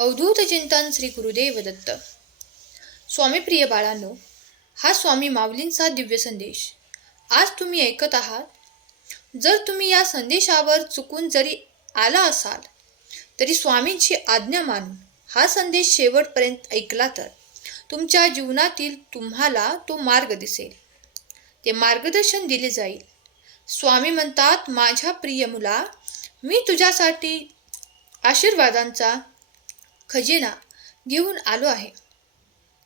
अवधूत चिंतन श्री गुरुदेव दत्त. स्वामी प्रिय बाळांनो हा स्वामी माऊलींचा दिव्य संदेश. आज तुम्ही ऐकत आहात जर तुम्ही या संदेशावर चुकून जरी आला असाल तरी स्वामींची आज्ञा मानून हा संदेश शेवटपर्यंत ऐकला तर तुमच्या जीवनातील तुम्हाला तो मार्ग दिसेल. ते मार्गदर्शन दिले जाईल. स्वामी म्हणतात माझ्या प्रिय मुला मी तुझ्यासाठी आशीर्वादांचा खजिना घेऊन आलो आहे.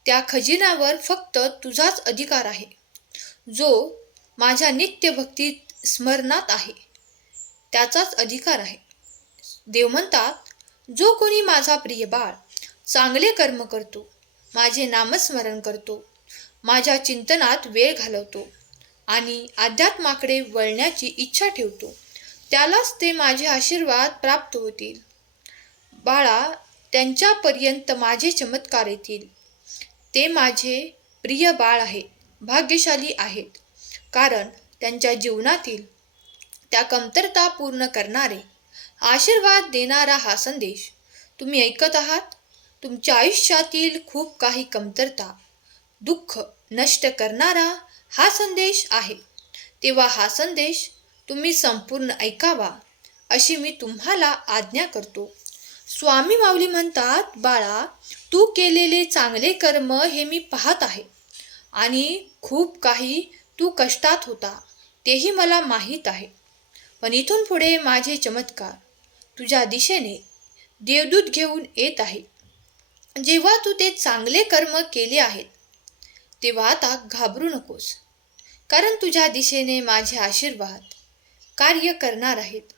त्या खजिन्यावर फक्त तुझाच अधिकार आहे. जो माझ्या नित्यभक्तीत स्मरणात आहे. त्याचाच अधिकार आहे. देव म्हणतात जो कोणी माझा प्रिय बाळ चांगले कर्म करतो माझे नामस्मरण करतो माझ्या चिंतनात वेळ घालवतो आणि अध्यात्माकडे वळण्याची इच्छा ठेवतो त्यालाच ते माझे आशीर्वाद प्राप्त होतील. बाळा त्यांच्यापर्यंत माझे चमत्कार येतील. ते माझे प्रिय बाळ आहे भाग्यशाली आहेत. कारण त्यांच्या जीवनातील त्या कमतरता पूर्ण करणारे आशीर्वाद देणारा हा संदेश तुम्ही ऐकत आहात. तुमच्या आयुष्यातील खूप काही कमतरता दुःख नष्ट करणारा हा संदेश आहे. तेव्हा हा संदेश तुम्ही संपूर्ण ऐकावा अशी मी तुम्हाला आज्ञा करतो. स्वामी माऊली म्हणतात बाळा तू केलेले चांगले कर्म हे मी पाहत आहे. आणि खूप काही तू कष्टात होता तेही मला माहीत आहे. पण इथून पुढे माझे चमत्कार तुझ्या दिशेने देवदूत घेऊन येत आहे. जेव्हा तू ते चांगले कर्म केले आहेत तेव्हा आता घाबरू नकोस. कारण तुझ्या दिशेने माझे आशीर्वाद कार्य करणार आहेत.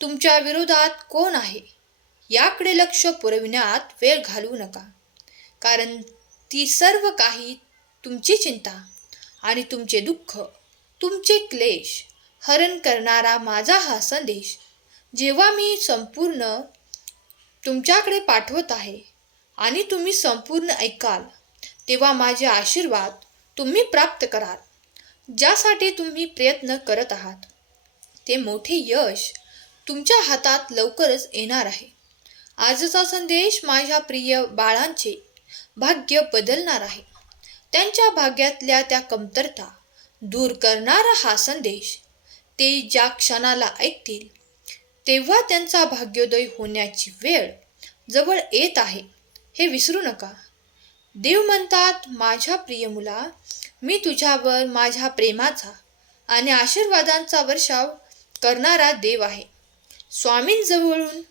तुमच्या विरोधात कोण आहे? याकडे लक्ष पुरविण्यात वेळ घालवू नका. कारण ती सर्व काही तुमची चिंता आणि तुमचे दुःख तुमचे क्लेश हरण करणारा माझा हा संदेश जेव्हा मी संपूर्ण तुमच्याकडे पाठवत आहे आणि तुम्ही संपूर्ण ऐकाल तेव्हा माझे आशीर्वाद तुम्ही प्राप्त कराल ज्यासाठी तुम्ही प्रयत्न करत आहात. ते मोठे यश तुमच्या हातात लवकरच येणार आहे. आजचा संदेश माझ्या प्रिय बाळांचे भाग्य बदलणार आहे. त्यांच्या भाग्यातल्या त्या कमतरता दूर करणारा हा संदेश ते ज्या क्षणाला ऐकतील तेव्हा त्यांचा भाग्योदय होण्याची वेळ जवळ येत आहे. हे विसरू नका. देव म्हणतात माझ्या प्रिय मुला मी तुझ्यावर माझ्या प्रेमाचा आणि आशीर्वादांचा वर्षाव करणारा देव आहे. स्वामींजवळून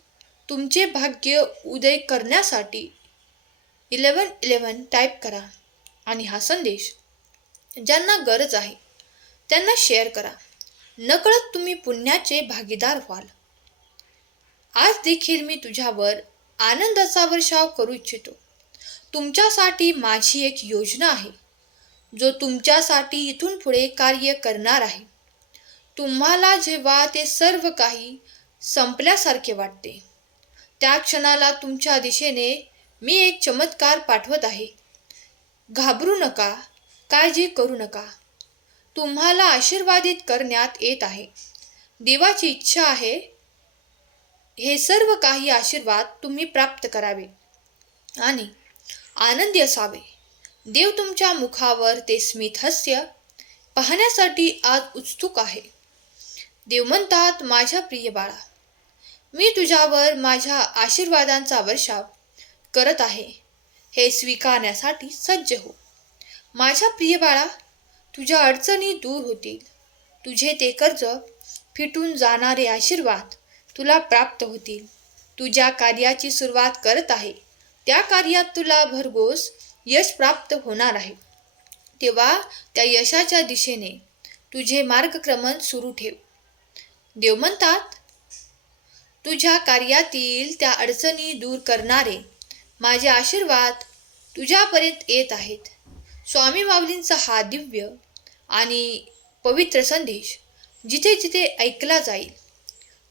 तुमचे भाग्य उदय करण्यासाठी इलेवन इलेवन टाईप करा आणि हा संदेश ज्यांना गरज आहे त्यांना शेअर करा. नकळत तुम्ही पुण्याचे भागीदार व्हाल. आज देखील मी तुझ्यावर आनंदाचा वर्षाव करू इच्छितो. तुमच्यासाठी माझी एक योजना आहे. जो तुमच्यासाठी इथून पुढे कार्य करणार आहे. तुम्हाला जेव्हा ते सर्व काही संपल्यासारखे वाटते. त्या क्षणाला तुमच्या दिशेने मी एक चमत्कार पाठवत आहे. घाबरू नका काळजी करू नका. तुम्हाला आशीर्वादित करण्यात येत आहे. देवाची इच्छा आहे. हे सर्व काही आशीर्वाद तुम्ही प्राप्त करावे. आणि आनंदी असावे. देव तुमच्या मुखावर ते स्मित हास्य पाहण्यासाठी आज उत्सुक आहे. देव म्हणतात माझ्या प्रिय बाळा मी तुझ्यावर माझ्या आशीर्वादांचा वर्षाव करत आहे. हे स्वीकारण्यासाठी सज्ज हो. माझ्या प्रिय बाळा तुझ्या अडचणी दूर होतील. तुझे ते कर्ज फिटून जाणारे आशीर्वाद तुला प्राप्त होतील. तुझ्या कार्याची सुरुवात करत आहे त्या कार्यात तुला भरघोस यश प्राप्त होणार आहे. तेव्हा त्या यशाच्या दिशेने तुझे मार्गक्रमण सुरू ठेव. देव म्हणतात तुझ्या कार्यातील त्या अडचणी दूर करणारे. माझे आशीर्वाद तुझ्यापर्यंत येत आहेत. स्वामी माऊलींचा हा दिव्य आणि पवित्र संदेश जिथे जिथे ऐकला जाईल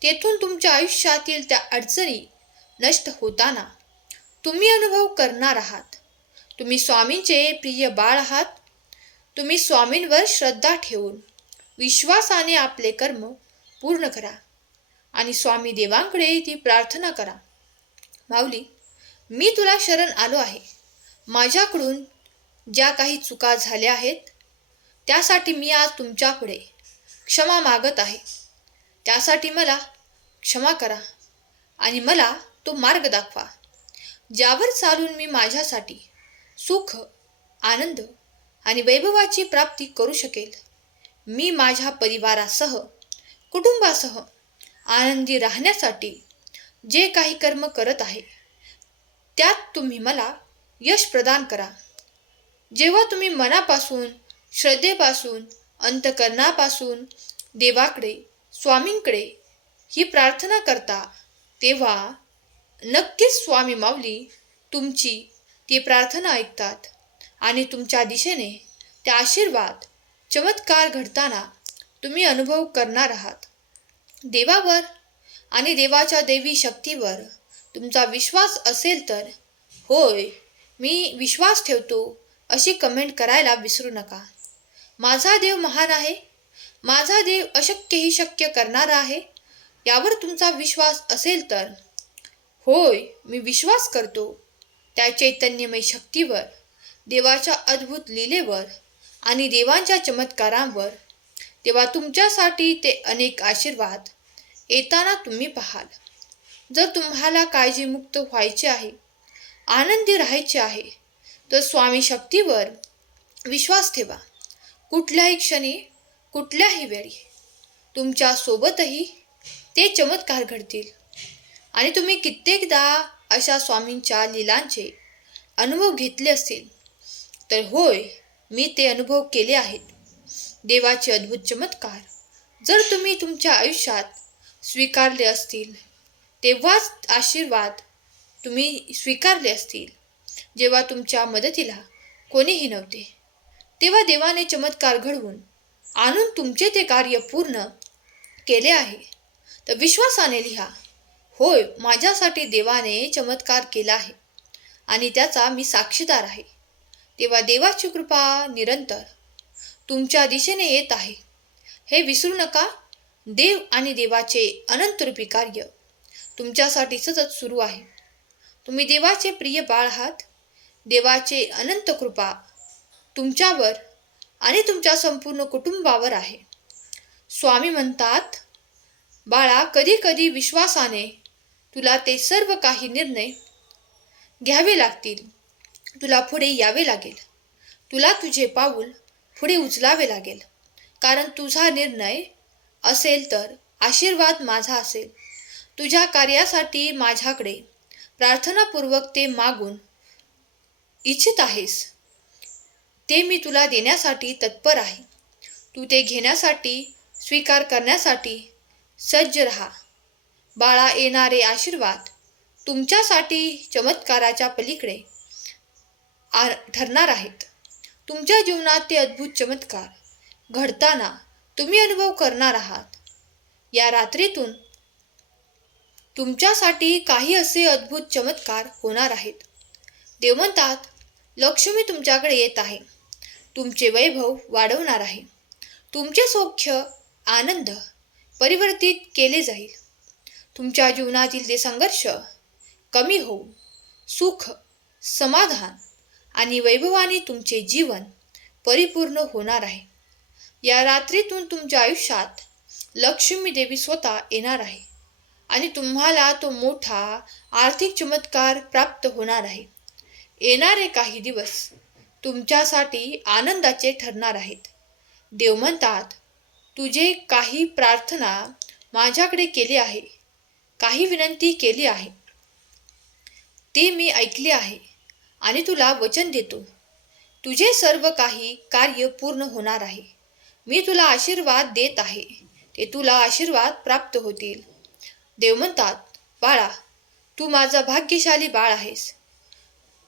तेथून तुमच्या आयुष्यातील त्या अडचणी नष्ट होताना तुम्ही अनुभव करणार आहात. तुम्ही स्वामींचे प्रिय बाळ आहात. तुम्ही स्वामींवर श्रद्धा ठेवून विश्वासाने आपले कर्म पूर्ण करा. आणि स्वामी देवांकडे ती प्रार्थना करा. माऊली मी तुला शरण आलो आहे. माझ्याकडून ज्या काही चुका झाल्या आहेत त्यासाठी मी आज तुमच्यापुढे क्षमा मागत आहे. त्यासाठी मला क्षमा करा आणि मला तो मार्ग दाखवा ज्यावर चालून मी माझ्यासाठी सुख आनंद आणि वैभवाची प्राप्ती करू शकेल. मी माझ्या परिवारासह कुटुंबासह आनंदी राहण्यासाठी जे काही कर्म करत आहे त्यात तुम्ही मला यश प्रदान करा. जेव्हा तुम्ही मनापासून श्रद्धेपासून अंतकरणापासून देवाकडे स्वामींकडे ही प्रार्थना करता तेव्हा नक्कीच स्वामी माऊली तुमची ती प्रार्थना ऐकतात आणि तुमच्या दिशेने ते आशीर्वाद चमत्कार घडताना तुम्ही अनुभव करणार आहात. देवावर आणि देवाच्या देवी शक्तीवर तुमचा विश्वास असेल तर होय मी विश्वास ठेवतो अशी कमेंट करायला विसरू नका. माझा देव महान आहे. माझा देव अशक्यही शक्य करणारा आहे. यावर तुमचा विश्वास असेल तर होय मी विश्वास करतो. त्या चैतन्यमय शक्तीवर देवाच्या अद्भुत लीलेवर आणि देवांच्या चमत्कारांवर तेव्हा तुमच्यासाठी ते अनेक आशीर्वाद येताना तुम्ही पाहाल. जर तुम्हाला काळजीमुक्त व्हायचे आहे आनंदी राहायचे आहे तर स्वामी शक्तीवर विश्वास ठेवा. कुठल्याही क्षणी कुठल्याही वेळी तुमच्या सोबतही ते चमत्कार घडतील. आणि तुम्ही कित्येकदा अशा स्वामींच्या लिलांचे अनुभव घेतले असतील तर होय मी ते अनुभव केले आहेत. देवाचे अद्भुत चमत्कार जर तुम्ही तुमच्या आयुष्यात स्वीकारले असतील. तेव्हाच आशीर्वाद तुम्ही स्वीकारले असतील. जेव्हा तुमच्या मदतीला कोणीही नव्हते. तेव्हा देवाने चमत्कार घडवून आणून तुमचे ते कार्य पूर्ण केले आहे. तर विश्वासाने लिहा होय माझ्यासाठी देवाने चमत्कार केला आहे आणि त्याचा मी साक्षीदार आहे. तेव्हा देवाची कृपा निरंतर तुमच्या दिशेने येत आहे. हे विसरू नका देव आणि देवाचे अनंतरूपी कार्य तुमच्यासाठी सतत सुरू आहे. तुम्ही देवाचे प्रिय बाळ आहात. देवाचे अनंत कृपा तुमच्यावर आणि तुमच्या संपूर्ण कुटुंबावर आहे. स्वामी म्हणतात बाळा कधी कधी विश्वासाने तुला ते सर्व काही निर्णय घ्यावे लागतील. तुला पुढे यावे लागेल. तुला तुझे पाऊल पुढे उचलावे लागेल. कारण तुझा निर्णय असेल तर आशीर्वाद माझा असेल. तुझ्या कार्यासाठी माझ्याकडे प्रार्थनापूर्वक ते मागून इच्छित आहेस. ते मी तुला देण्यासाठी तत्पर आहे. तू ते घेण्यासाठी स्वीकार करण्यासाठी सज्ज रहा. बाळा येणारे आशीर्वाद तुमच्यासाठी चमत्काराच्या पलीकडे आ ठरणार आहेत. तुमच्या जीवनात ते अद्भुत चमत्कार घडताना तुम्ही अनुभव करणार आहात. या रात्रीतून तुमच्यासाठी काही असे अद्भुत चमत्कार होणार आहेत. देव म्हणतात लक्ष्मी तुमच्याकडे येत आहे. तुमचे वैभव वाढवणार आहे. तुमचे सौख्य आनंद परिवर्तित केले जाईल. तुमच्या जीवनातील ते संघर्ष कमी होऊन सुख समाधान आणि वैभवाने तुमचे जीवन परिपूर्ण होणार आहे. या रात्रीतून तुमच्या आयुष्यात लक्ष्मी देवी स्वतः येणार आहे. आणि तुम्हाला तो मोठा आर्थिक चमत्कार प्राप्त होणार आहे. येणारे काही दिवस तुमच्यासाठी आनंदाचे ठरणार आहेत. देव म्हणतात तुझे काही प्रार्थना माझ्याकडे केली आहे. काही विनंती केली आहे. ती मी ऐकले आहे आणि तुला वचन देतो. तुझे सर्व काही कार्य पूर्ण होणार आहे. मी तुला आशीर्वाद देत आहे. ते तुला आशीर्वाद प्राप्त होतील. देव म्हणतात बाळा तू माझा भाग्यशाली बाळ आहेस.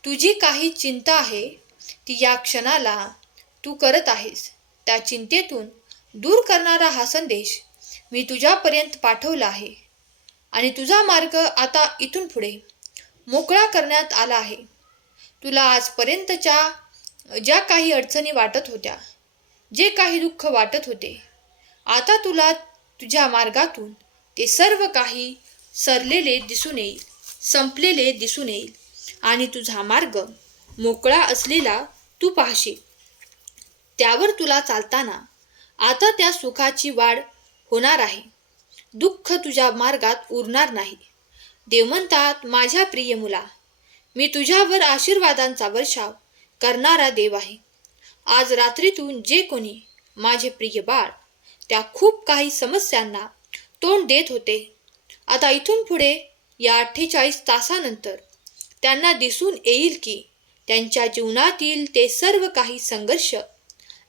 तुझी काही चिंता आहे ती या क्षणाला तू करत आहेस. त्या चिंतेतून दूर करणारा हा संदेश मी तुझ्यापर्यंत पाठवला आहे. आणि तुझा मार्ग आता इथून पुढे मोकळा करण्यात आला आहे. तुला आजपर्यंतच्या ज्या काही अडचणी वाटत होत्या जे काही दुःख वाटत होते. आता तुला तुझ्या मार्गातून ते सर्व काही सरलेले दिसून येईल संपलेले दिसून येईल आणि तुझा मार्ग मोकळा असलेला तू पाहशील. त्यावर तुला चालताना आता त्या सुखाची वाढ होणार आहे. दुःख तुझ्या मार्गात उरणार नाही. देव म्हणतात माझ्या प्रिय मुला मी तुझ्यावर आशीर्वादांचा वर्षाव करणारा देव आहे. आज रात्रीतून जे कोणी माझे प्रिय बाळ त्या खूप काही समस्यांना तोंड देत होते आता इथून पुढे या अठ्ठेचाळीस तासानंतर त्यांना दिसून येईल की त्यांच्या जीवनातील ते सर्व काही संघर्ष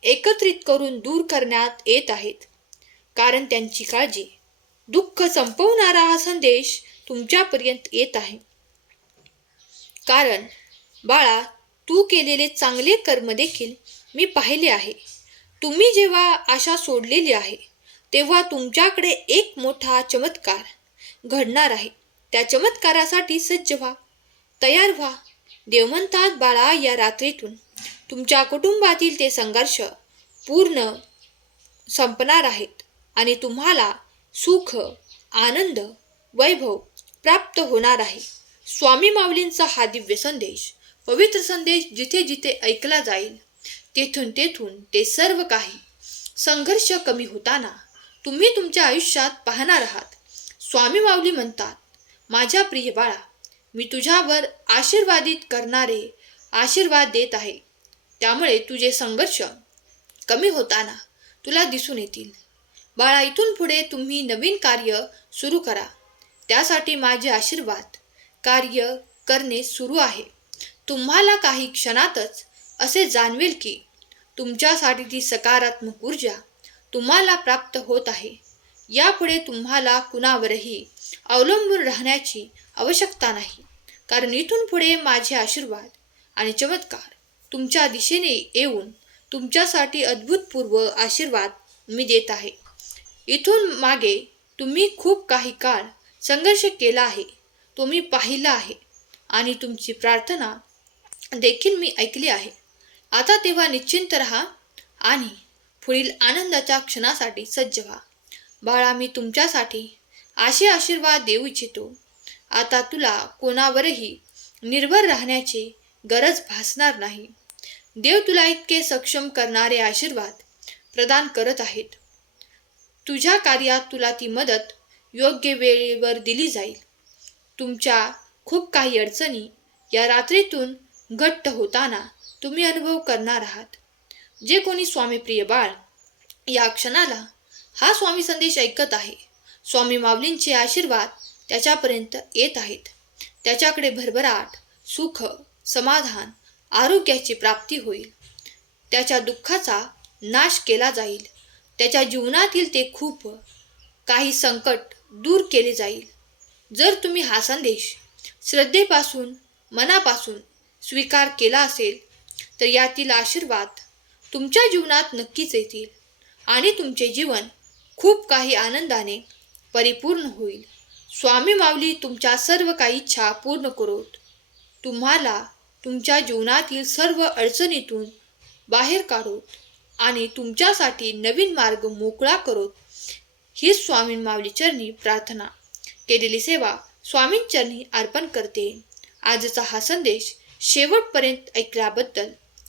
एकत्रित करून दूर करण्यात येत आहेत. कारण त्यांची काळजी दुःख संपवणारा हा संदेश तुमच्यापर्यंत येत आहे. कारण बाळा तू केलेले चांगले कर्म देखील मी पाहिले आहे. तुम्ही जेव्हा आशा सोडलेली आहे तेव्हा तुमच्याकडे एक मोठा चमत्कार घडणार आहे. त्या चमत्कारासाठी सज्ज व्हा. तयार व्हा. देवमंतात बाळा या रात्रीतून. तुमच्या कुटुंबातील ते संघर्ष पूर्ण संपणार आहेत आणि तुम्हाला सुख आनंद वैभव प्राप्त होणार आहे. स्वामी माऊलींचा हा दिव्य संदेश पवित्र संदेश जिथे जिथे ऐकला जाईल तेथून तेथून ते सर्व काही संघर्ष कमी होताना तुम्ही तुमच्या आयुष्यात पाहणार आहात. स्वामी माऊली म्हणतात माझ्या प्रिय बाळा मी तुझ्यावर आशीर्वादित करणारे आशीर्वाद देत आहे. त्यामुळे तुझे संघर्ष कमी होताना तुला दिसून येतील. बाळा इथून पुढे तुम्ही नवीन कार्य सुरू करा. त्यासाठी माझे आशीर्वाद कार्य करणे सुरू आहे. तुम्हाला काही क्षणातच असे जाणवेल की तुमच्यासाठी ती सकारात्मक ऊर्जा तुम्हाला प्राप्त होत आहे. यापुढे तुम्हाला कुणावरही अवलंबून राहण्याची आवश्यकता नाही. कारण इथून पुढे माझे आशीर्वाद आणि चमत्कार तुमच्या दिशेने येऊन तुमच्यासाठी अद्भुतपूर्व आशीर्वाद मी देत आहे. इथून मागे तुम्ही खूप काही काळ संघर्ष केला आहे. तुम्ही पाहिला आहे आणि तुमची प्रार्थना देखील मी ऐकली आहे. आता तेव्हा निश्चिंत राहा आणि पुढील आनंदाच्या क्षणासाठी सज्ज व्हा. बाळा मी तुमच्यासाठी असे आशीर्वाद देऊ इच्छितो. आता तुला कोणावरही निर्भर राहण्याची गरज भासणार नाही. देव तुला इतके सक्षम करणारे आशीर्वाद प्रदान करत आहेत. तुझ्या कार्यात तुला ती मदत योग्य वेळेवर दिली जाईल. तुमच्या खूप काही अडचणी या रात्रीतून घट्ट होताना तुम्ही अनुभव करणार आहात. जे कोणी स्वामी प्रिय बाळ या क्षणाला हा स्वामी संदेश ऐकत आहे. स्वामी माऊलींचे आशीर्वाद त्याच्यापर्यंत येत आहेत. त्याच्याकडे भरभराट सुख समाधान आरोग्याची प्राप्ती होईल. त्याच्या दुःखाचा नाश केला जाईल. त्याच्या जीवनातील ते खूप काही संकट दूर केले जाईल. जर तुम्ही हा संदेश श्रद्धेपासून मनापासून स्वीकार केला असेल तर यातील आशीर्वाद तुमच्या जीवनात नक्कीच येतील आणि तुमचे जीवन खूप काही आनंदाने परिपूर्ण होईल. स्वामी माऊली तुमच्या सर्व काही इच्छा पूर्ण करोत. तुम्हाला तुमच्या जीवनातील सर्व अडचणीतून बाहेर काढोत आणि तुमच्यासाठी नवीन मार्ग मोकळा करोत. ही स्वामी माऊली चरणी प्रार्थना केलेली सेवा स्वामींचरणी अर्पण करते. आजचा हा संदेश शेवटपर्यंत ऐकल्याबद्दल